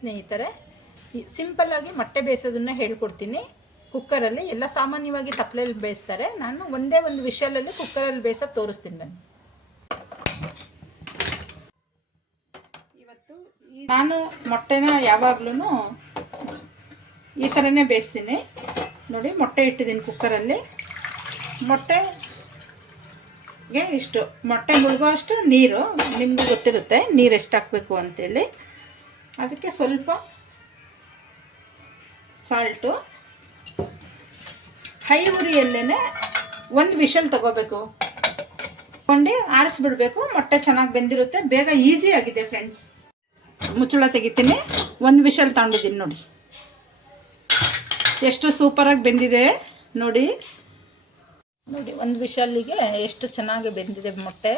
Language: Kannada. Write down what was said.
ಸ್ನೇಹಿತರೆ, ಸಿಂಪಲ್ಲಾಗಿ ಮೊಟ್ಟೆ ಬೇಯಿಸೋದನ್ನು ಹೇಳ್ಕೊಡ್ತೀನಿ. ಕುಕ್ಕರಲ್ಲಿ ಎಲ್ಲ ಸಾಮಾನ್ಯವಾಗಿ ತಪ್ಪಲೆಯಲ್ಲಿ ಬೇಯಿಸ್ತಾರೆ, ನಾನು ಒಂದೇ ಒಂದು ವಿಷಲಲ್ಲಿ ಕುಕ್ಕರಲ್ಲಿ ಬೇಯಿಸೋದು ತೋರಿಸ್ತೀನಿ. ಇವತ್ತು ನಾನು ಮೊಟ್ಟೆನ ಯಾವಾಗ್ಲೂ ಈ ಥರನೇ ಬೇಯಿಸ್ತೀನಿ. ನೋಡಿ, ಮೊಟ್ಟೆ ಇಟ್ಟಿದ್ದೀನಿ ಕುಕ್ಕರಲ್ಲಿ. ಮೊಟ್ಟೆಗೆ ಇಷ್ಟು ಮೊಟ್ಟೆ ಮುಳುಗೋ ಅಷ್ಟು ನೀರು, ನಿಮಗೂ ಗೊತ್ತಿರುತ್ತೆ ನೀರು ಎಷ್ಟು ಹಾಕಬೇಕು ಅಂತೇಳಿ. ಅದಕ್ಕೆ ಸ್ವಲ್ಪ ಸಾಲ್ಟು, ಹೈ ಉರಿಯಲ್ಲೇ ಒಂದು ವಿಷಲ್ ತಗೋಬೇಕು, ತಗೊಂಡು ಆರಿಸ್ಬಿಡ್ಬೇಕು. ಮೊಟ್ಟೆ ಚೆನ್ನಾಗಿ ಬೆಂದಿರುತ್ತೆ, ಬೇಗ ಈಸಿ ಆಗಿದೆ ಫ್ರೆಂಡ್ಸ್. ಮುಚ್ಚಳ ತೆಗಿತೀನಿ. ಒಂದು ವಿಷಲ್ ತಗೊಂಡಿದ್ದೀನಿ ನೋಡಿ, ಎಷ್ಟು ಸೂಪರಾಗಿ ಬೆಂದಿದೆ ನೋಡಿ. ನೋಡಿ, ಒಂದು ವಿಷಲ್ಲಿಗೆ ಎಷ್ಟು ಚೆನ್ನಾಗಿ ಬೆಂದಿದೆ ಮೊಟ್ಟೆ.